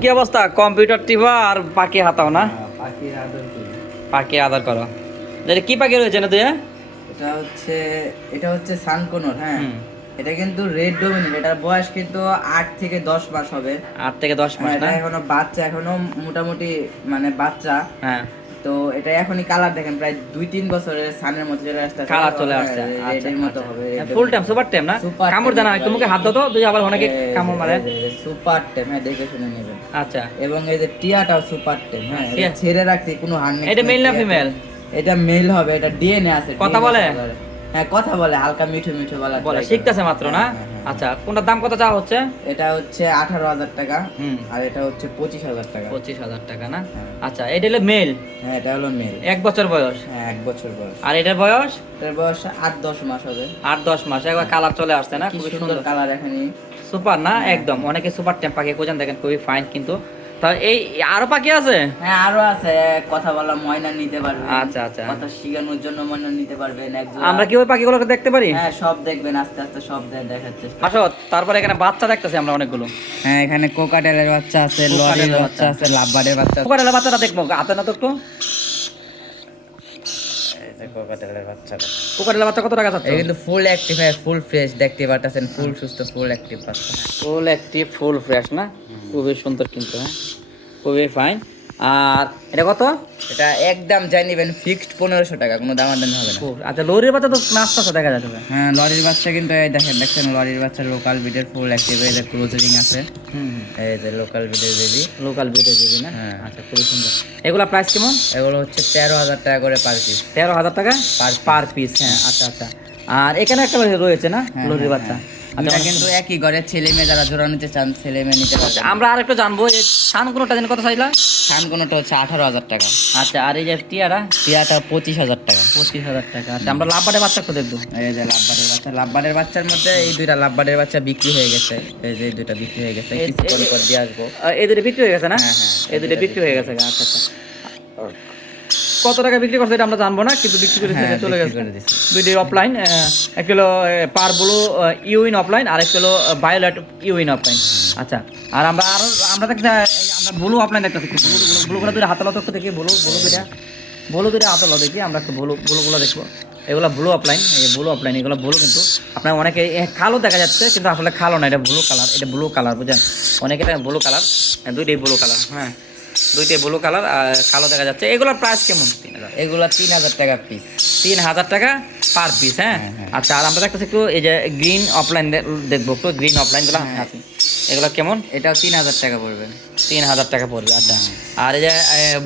কি অবস্থা? কম্পিউটার টিপা আর পাখি হাতাও না? হ্যাঁ, পাখি আদার করো। কি পাখি রয়েছে না তুই হ্যাঁ? এটা হচ্ছে এটা হচ্ছে সানকোনর হ্যাঁ। এটা কিন্তু রেড ডোমিনেট এটার বয়স কিন্তু আট থেকে দশ মাস হবে। আট থেকে দশ মাস হ্যাঁ, এটা এখনও বাচ্চা এখনও মোটামুটি মানে বাচ্চা। হ্যাঁ। তো এটা এখনই কালার দেখেন প্রায় দুই তিন বছরের সানের মতো চলে আসছে কালার চলে আসছে। রেডের মতো হবে ফুল টাইম সুপার টাইম না? কামড় দেনা হাত দাও তো তুই আবার অনেকে কামড় মারে। সুপার টেম হ্যাঁ দেখে শুনে নেবেন। আচ্ছা। এবং এই যে টিয়াটাও সুপার টেম হ্যাঁ ছেড়ে রাখছি কোনো হার্নেস এটা মেল না ফিমেল এটা মেল হবে এটা ডিএনএ আছে কথা বলে? হ্যাঁ কথা বলে হালকা মিঠু মিঠু বলা বলে শিখতেছে মাত্র না? হ্যাঁ, হ্যাঁ, হ্যাঁ। আচ্ছা কোনটার দাম কত চাওয়া হচ্ছে? এটা হচ্ছে আঠারো হাজার টাকা আর এটা হচ্ছে পঁচিশ হাজার টাকা। পঁচিশ হাজার টাকা না। আচ্ছা এটা হলো মেল হ্যাঁ এটা হলো মেল এক বছর বয়স? হ্যাঁ এক বছর বয়স। আর এটার বয়স? এটার বয়স আট দশ মাস হবে। আট দশ মাস একবার কালার চলে আসছে না? খুবই সুন্দর কালার এখানে। সুপার না? একদম। অনেকে সুপার টেম্পাকে খোঁজেন দেখেন খুবই ফাইন কিন্তু। তা এই আরও পাখি আছে? হ্যাঁ আরও আছে। কথা বলা ময়না নিতে পারবে। আচ্ছা, আচ্ছা। কথা শিখানোর জন্য ময়না নিতে পারবেন একজন আমরা কি ওই পাখিগুলোকে দেখতে পারি? হ্যাঁ সব দেখবেন আস্তে আস্তে সব দেখার চেষ্টা। আসো তারপরে এখানে বাচ্চা দেখতেছি আমরা অনেকগুলো। হ্যাঁ এখানে কোকাটেলের বাচ্চা আছে লরির বাচ্চা। আছে লাভবার্ডের বাচ্চা আছে। কোকাটেলের বাচ্চাটা দেখব হাতে না তো একটু? কোকাটেলের বাচ্চাটা কোকাটেলের বাচ্চা কত টাকা যাচ্ছে কিন্তু ফুল অ্যাক্টিভ হয় ফুল ফ্রেশ দেখতে পাচ্ছেন ফুল সুস্থ ফুল অ্যাক্টিভ বাচ্চা। ফুল একটি ফুল ফ্রেশ না? খুবই সুন্দর কিন্তু হ্যাঁ? খুবই ফাইন আর এটা কত? এটা একদম যাই নেবেন ফিক্সড পনেরোশো টাকা কোনো দামাদামি হবে না। আচ্ছা লোরির বাচ্চা তো আছে দেখা যাচ্ছে। হ্যাঁ লরির বাচ্চা কিন্তু এই দেখেন দেখছেন লরির বাচ্চা লোকাল বিডের ফুল অ্যাক্টিভ এই যে ক্লোজিং আছে। হুম। এই যে লোকাল বিডের বেবি লোকাল বিটে দিবি না? হ্যাঁ। আচ্ছা খুবই সুন্দর। এগুলা প্রাইস কেমন? এগুলো হচ্ছে তেরো হাজার টাকা করে পার পিস তেরো হাজার টাকা পার পার পিস হ্যাঁ আচ্ছা আচ্ছা। আর এখানে একটা রয়েছে না লোরির বাচ্চা? এটা কিন্তু একই ঘরে ছেলে মেয়ে যারা জোড়া নিতে চান ছেলে মেয়ে নিতে পারবেন। আমরা আর একটু জানব এই শান কোনোটা যেন কত চাইলা? খান কোনোটা হচ্ছে আঠারো হাজার টাকা। আচ্ছা আর এই যে টিয়ারা? টিয়াটা পঁচিশ হাজার টাকা। পঁচিশ হাজার টাকা। আচ্ছা আমরা লাভবাটে বাচ্চা একটু দেখব। এই যে লাভবারের বাচ্চা লাভবারের বাচ্চার মধ্যে এই দুইটা লাভবারের বাচ্চা বিক্রি হয়ে গেছে। এই যে দুইটা বিক্রি হয়ে গেছে। কিছুক্ষণ পর দিয়ে আসব। এই দুটো বিক্রি হয়ে গেছে না? হ্যাঁ, হ্যাঁ, এই দুটো বিক্রি হয়ে গেছে আচ্ছা আচ্ছা। কত টাকা বিক্রি করছে এটা আমরা জানব না কিন্তু বিক্রি করে হ্যাঁ, চলে গেছে। দুইটি অফলাইন এক কিলো পার ব্লু ইউইন অফলাইন আর এক কিলো বায়োলেট ইউইন অফলাইন আচ্ছা আর আমরা আরও আমরা দেখতে আমরা ব্লু অফলাইন দেখতেছি ব্লু ব্লু গুলো দুটো হাতলা তো দেখি ব্লু ব্লু দুটা ব্লু দুটো হাতলা দেখি আমরা একটু ব্লু ব্লুগুলো দেখব। এগুলো ব্লু অফলাইন এই ব্লু অফলাইন এগুলো ব্লু কিন্তু আপনার অনেকে কালো দেখা যাচ্ছে কিন্তু আসলে কালো না এটা ব্লু কালার এটা ব্লু কালার বুঝেন অনেকে এটা ব্লু কালার দুইটাই ব্লু কালার হ্যাঁ। দুইটাই ব্লু কালার আর কালো দেখা যাচ্ছে। এগুলোর প্রাইস কেমন? এগুলা তিন হাজার টাকা পিস তিন হাজার টাকা পার পিস হ্যাঁ? হ্যাঁ, হ্যাঁ। আচ্ছা আর আমরা দেখতেছি একটু এই যে গ্রিন অফলাইন দেখব একটু গ্রিন অফলাইনগুলো হ্যাঁ। আছে এগুলো কেমন? এটাও তিন হাজার টাকা পড়বে। তিন হাজার টাকা পড়বে আচ্ছা। আর এই যে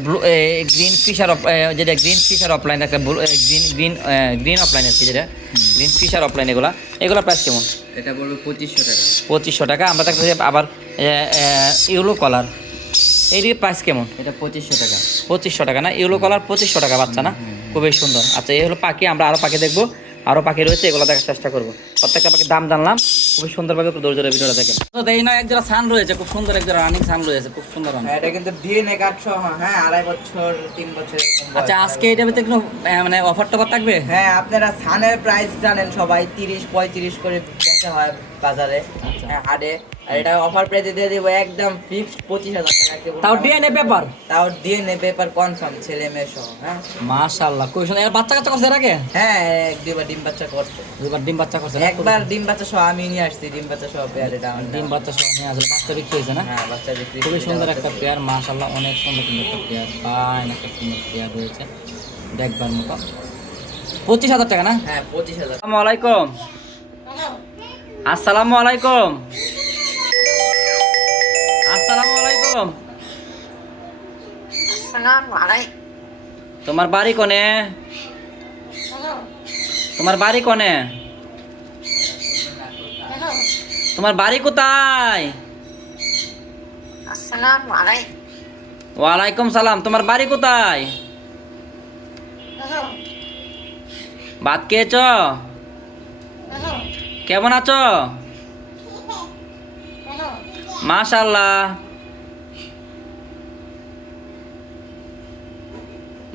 ব্লু গ্রিন ফিশার যেটা গ্রিন ফিশার অফলাইন একটা গ্রিন গ্রিন গ্রিন অফলাইন আছে যেটা গ্রিন ফিশার অফলাইন এগুলা। এগুলো প্রাইস কেমন? এটা পড়বে পঁচিশশো টাকা। পঁচিশশো টাকা। আমরা দেখতেছি আবার ইউলো কলার এইদিকে প্রাইস কেমন? এটা পঁচিশশো টাকা। পঁচিশশো টাকা না? ইউলো কলার পঁচিশশো টাকা বাচ্চা না? খুবই সুন্দর। আচ্ছা এই হলো পাখি আমরা আরও পাখি দেখব। আরও পাখি রয়েছে এগুলো দেখার চেষ্টা করব। প্রত্যেকটা পাখির দাম জানলাম। খুবই সুন্দরভাবে একটু দৌড় ভিডিওটা দেখেন। তো এই না একজোড়া সান রয়েছে খুব সুন্দর একজোড়া রানিং সান রয়েছে খুব সুন্দর। হ্যাঁ, এটা কিন্তু ডিএনএ কার্ড সহ হ্যাঁ আড়াই বছর তিন বছর আচ্ছা আজকে এটা ভিতরে কোনো মানে অফার টফার থাকবে? হ্যাঁ আপনারা সানের প্রাইস জানেন সবাই তিরিশ পঁয়ত্রিশ করে বেচা হয় বাজারে আচ্ছা। হ্যাঁ হাটে। আর এটা অফার প্রাইসে দিয়ে দিব একদম ফিক্সড পঁচিশ হাজার টাকা। তাও ডিএনএ পেপার তাও ডিএনএ পেপার কনফার্ম ছেলে মেয়ে সহ হ্যাঁ। মাশাআল্লাহ। সুন্দর এর বাচ্চা কাচ্চা করছে এর আগে? হ্যাঁ এক দুইবার ডিম বাচ্চা করছে। দুবার ডিম বাচ্চা করছে একবার ডিম বাচ্চা সহ আমি নিয়ে আসছি ডিম বাচ্চা সহ পেয়ার এটা ডিম বাচ্চা সহ নিয়ে আসলে বাচ্চা বিক্রি হয়েছে না? হ্যাঁ বাচ্চা বিক্রি খুবই সুন্দর একটা। পেয়ার মাশাআল্লাহ অনেক সুন্দর সুন্দর একটা পেয়ার ফাইন একটা সুন্দর পেয়ার রয়েছে দেখবার মতো। পঁচিশ হাজার টাকা না? হ্যাঁ পঁচিশ হাজার। আসসালামু আলাইকুম। আসসালামু আলাইকুম। আসসালামু আলাইকুম। তোমার বাড়ি কোনে? তোমার বাড়ি কোনে? তোমার বাড়ি কোথায়? ওয়ালাইকুম সালাম। তোমার বাড়ি কোথায়? ভাত খেয়েছ? কেমন আছো? মাশাল্লাহ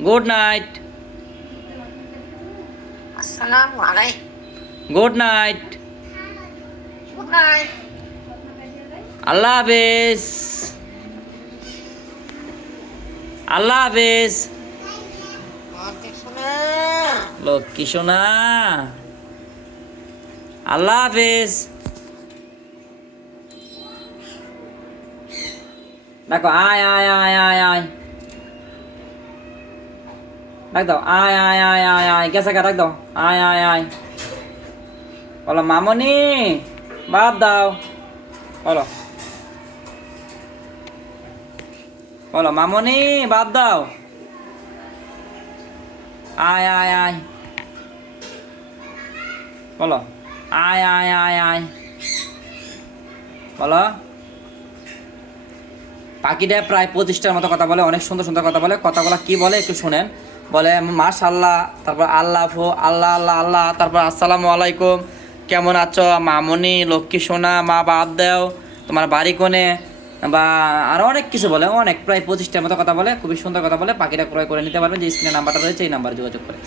গুড নাইট গুড নাইট আল্লাহ হাফেজ। আল্লাহ হাফেজ। লক্ষ্মী সোনা আল্লাহ হাফেজ। দেখো আয় আয় আয় আয় আয় ডাক দাও আয় আয় আয় আয় আয় গেছে গা ডাক দাও আয় আয় আয় বলো মামনি বাদ দাও বলো বলো মামনি বাদ দাও আয় আয় আয় বলো আয় আয় আয় আয় বলো পাখিটা প্রায় পঁচিশটার মতো কথা বলে, অনেক সুন্দর সুন্দর কথা বলে। কথাগুলো কি বলে একটু শুনেন। বলে মাশাল্লাহ তারপর, আল্লাহ আল্লাহ আল্লাহ আল্লাহ। তারপর, আসসালামু আলাইকুম। কেমন আছো? মামনি। লক্ষ্মী সোনা। মা বাদ দেও। তোমার বাড়ি কোনে? বা আরও অনেক কিছু বলে, অনেক। প্রায় পঁচিশটার মতো কথা বলে, খুবই সুন্দর কথা বলে। পাখিটা ক্রয় করে নিতে পারবেন, যে স্ক্রিনে নাম্বারটা রয়েছে, এই নাম্বারে যোগাযোগ করে।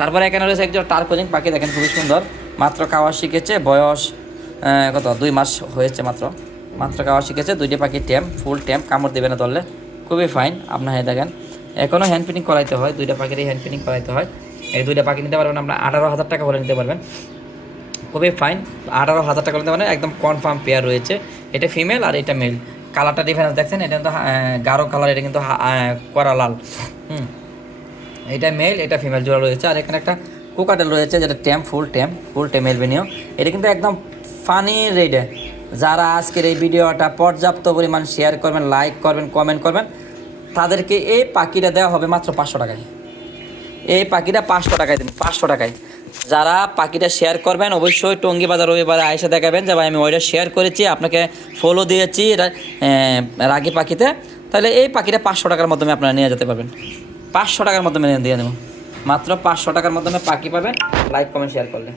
তারপরে এখানে রয়েছে একজন টার্কোজিং পাখি, দেখেন খুবই সুন্দর। মাত্র খাওয়া শিখেছে, বয়স কত? দুই মাস হয়েছে মাত্র। মাত্র খাওয়া শিখেছে, দুইটা পাখি ট্যাম ফুল ট্যাম, কামড় দেবে না ধরলে। খুবই ফাইন আপনার হ্যাঁ দেখেন। এখনও হ্যান্ড ফিটিং করাইতে হয়, দুইটা পাখিরই হ্যান্ড ফিটিং করাইতে হয়। এই দুইটা পাখি নিতে পারবেন আপনার আঠারো হাজার টাকা করে নিতে পারবেন। খুবই ফাইন আঠারো হাজার টাকা নিতে পারবেন, একদম কনফার্ম পেয়ার রয়েছে। এটা ফিমেল আর এটা মেল কালারটা ডিফারেন্স দেখছেন, এটা কিন্তু গাঢ় কালার এটা কিন্তু কড়া লাল। হুম। এটা মেল এটা ফিমেল জোড়া রয়েছে। আর এখানে একটা কোকাটেল রয়েছে, যেটা ট্যাম ফুল ট্যাম ফুল ট্যাম এলবেনিও এটা কিন্তু একদম ফানি রেডে যারা আজকের এই ভিডিওটা পর্যাপ্ত পরিমাণ শেয়ার করবেন লাইক করবেন কমেন্ট করবেন, তাদেরকে এই পাখিটা দেওয়া হবে মাত্র পাঁচশো টাকায়। এই পাখিটা পাঁচশো টাকায় দিন, পাঁচশো টাকায়। যারা পাখিটা শেয়ার করবেন, অবশ্যই টঙ্গি বাজার রবিবার আয়সা দেখাবেন যে, ভাই, আমি ওইটা শেয়ার করেছি, আপনাকে ফলো দিয়েছি রাগি পাখিতে। তাহলে এই পাখিটা পাঁচশো টাকার মাধ্যমে আপনারা নিয়ে যেতে পারবেন। পাঁচশো টাকার মাধ্যমে দিয়ে দেবো। মাত্র পাঁচশো টাকার মাধ্যমে পাখি পাবেন লাইক কমেন্ট শেয়ার করলে।